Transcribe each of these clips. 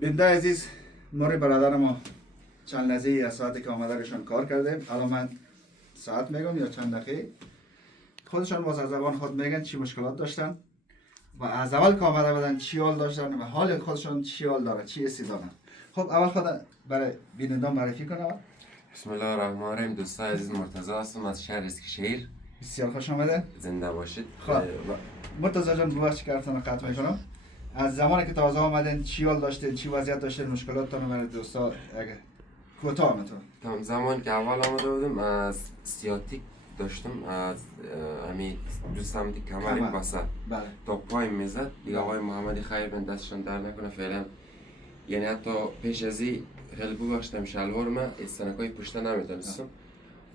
بنده عزیز موری برادر ما چند لحظه از ساعتی که آمدگشان کار کردیم. الان من ساعت میگم یا چند دقیقه. خودشان باز از زبان خود میگن چی مشکلات داشتن و از اول که آمده بودن چی حال داشتن و حال خودشان چی حال داره، چی حسی دارن. خب اول خود برای بیننده معرفی کنم. بسم الله الرحمن الرحیم. دوستان عزیز، مرتضی هستم از شهر اسکشهیر. بسیار خوش آمده. زنده باشید. خب مرتضی جان ببخشید که حرفتان قطع میکنم. از زمانی که تازه آمدین چی حال داشتین، چی وضعیت داشتین، مشکلاتتون برای دوستا اگه کوتاه میتونم. تمام زمان که اول آمده بودم از سیاتیک داشتم، از همین دوستم دی کمری بسه بله. تا پای میزد. دیگه آقای محمدی خیر بند دستشان در نکنه فعلا. یعنی حتی پیش از این خیلی ببخشتم شلوار من استنکای پشته نمیدانستم.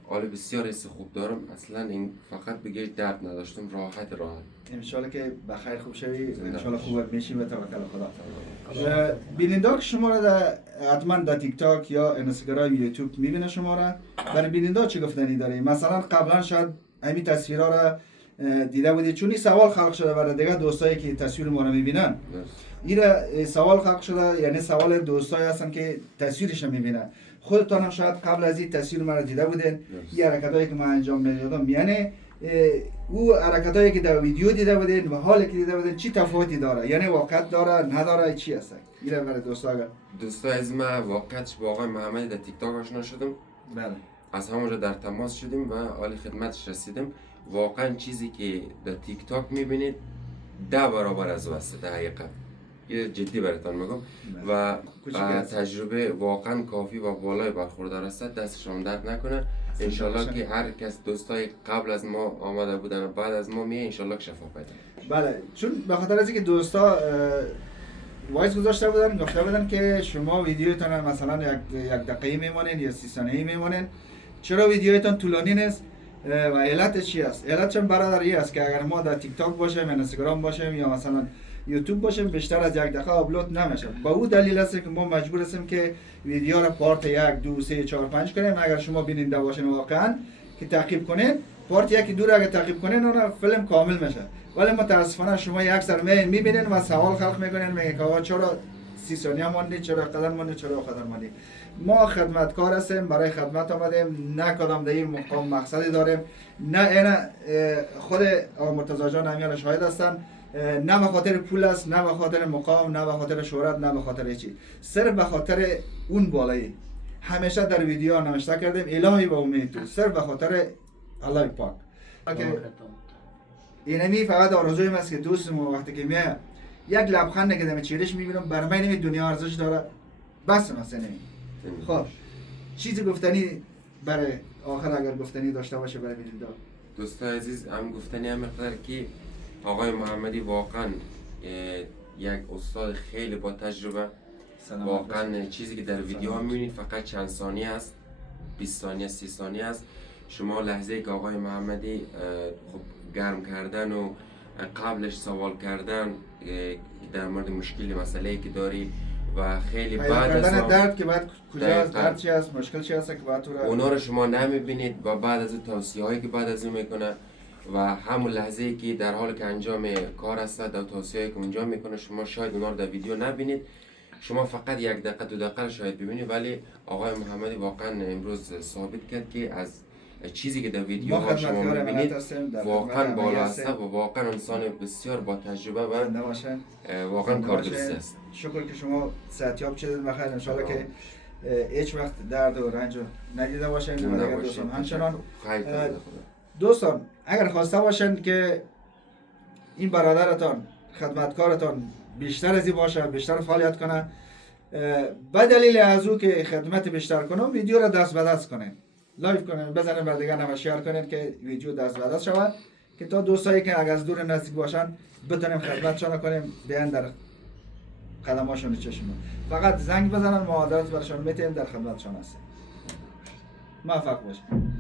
حالا بسیار حس خوب دارم. اصلا این فقط بگیش درد نداشتم، راحت. انشالله که بخیر خوب شوی، انشالله خوب میشی و توکل خدا. بیننده که شما را حتما در تیک تاک یا اینستاگرام یوتیوب میبینه شما را، برای بیننده چه گفتنی داری؟ مثلا قبلا شاید همین تصویرها را دیده بودید، چون این سوال خلق شده برای دیگه دوستایی که تصویر ما را میبینن. این سوال خلق شده، یعنی سوال دوستایی هستن که تصویرش میبینن. خودتان هم شاید قبل از این تصویر ما را دیده بودین. این حرکتایی که من انجام میدادم، یعنی او حرکتایی که در ویدیو دیده بودین و حالی که دیده بودین چی تفاوتی داره؟ یعنی واقعیت داره نداره، چی هست؟ این برای دوستا از ما واقعیتش با آقای محمدی در تیک تاک آشنا شدم. بله. از همونجا در تماس شدیم و حال خدمتش رسیدم. واقعا چیزی که در تیک تاک میبینید 10 برابر از وسط در حقیقت. یه جدی براتون میگم و تجربه واقعا کافی و بالای برخوردار است. دستشون درد نکنه. انشالله که هر کس دوستای قبل از ما آمده بودن و بعد از ما میه انشالله که شفا پیدا. بله، چون به خاطر از اینکه دوستا وایس گذاشته بودن، گفته بودن که شما ویدیوتون مثلا یک دقیقه میمونین یا 30 ثانیه‌ای میمونین، چرا ویدیوتون طولانی نیست و علت چی است؟ علتش برادر این است که اگر ما در تیک تاک باشیم، اینستاگرام باشیم یا مثلا یوتیوب باشیم، بیشتر از 1 دقیقه آپلود نمیشه. با او دلیل است که ما مجبور هستیم که ویدیو را پارت 1 2 3 4 5 کنیم. اگر شما بیننده باشین واقعا که تعقیب کنین، پارت 1 2 را اگر تعقیب کنین اون فیلم کامل میشه. ولی متاسفانه شما یک سر میبینین و سوال خلق میکنین، میگن که آقا چرا 30 ثانیه ماندی، چرا قدر ماندی، چرا قدر ماندی. ما خدمتکار هستیم، برای خدمت آمدیم، نه کدام در این مقام مقصدی داریم، نه اینا خود آقا مرتضی جان همیان شاهد هستن. نه به خاطر پول است، نه به خاطر مقام، نه به خاطر شهرت، نه به خاطر چی، صرف به خاطر اون بالایی. همیشه در ویدیو نوشته کردیم الهی و امید تو، صرف به خاطر الله پاک. اینمی فقط آرزویم است که دوست ما وقتی که میاد یک لبخند که دم چهرهش میبینم، برای من نمی دنیا ارزش داره. بس مثلا خب چیزی گفتنی برای آخر اگر گفتنی داشته باشه برای بیننده دوستان عزیز، هم گفتنی هم مقدار که آقای محمدی واقعا یک استاد خیلی با تجربه. واقعا چیزی که در ویدیو ها میبینید فقط چند ثانیه است، 20 ثانیه 30 ثانیه است. شما لحظه که آقای محمدی خب گرم کردن و قبلش سوال کردن در مورد مشکلی مسئله که داری و خیلی بعد از درد که بعد کجا از درد چی است، مشکل چی است که بعد تو اونا رو شما نمیبینید و بعد از اون توصیه هایی که بعد از اون میکنه و همون لحظه که در حال که انجام کار است در توصیه هایی که انجام میکنه شما شاید اونا رو در ویدیو نبینید. شما فقط 1 دقیقه 2 دقیقه شاید ببینید، ولی آقای محمدی واقعا امروز ثابت کرد که از چیزی که در ویدیو ها شما میبینید واقعا بالا است و واقعا انسان بسیار با تجربه و واقعا کار درستی است. شکر که شما صحتیاب شدید بخیر. انشالله که هیچ وقت درد و رنج ندیده باشین. دوستان همچنان دوستان اگر خواسته باشین که این برادرتان خدمتکارتان بیشتر از این باشه، بیشتر فعالیت کنه، به دلیل از او که خدمت بیشتر کنه، ویدیو را دست به دست کنین، لایو کنین، بزنین بر دیگه نما شیر کنین که ویدیو دست به دست شود، که تا دوستایی که اگر از دور نزدیک باشن بتونیم خدمتشان کنیم، بیان در قدماشون چشم. فقط زنگ بزنن، ما آدرس برشان میتیم، در خدمتشان هستیم. موفق باشید.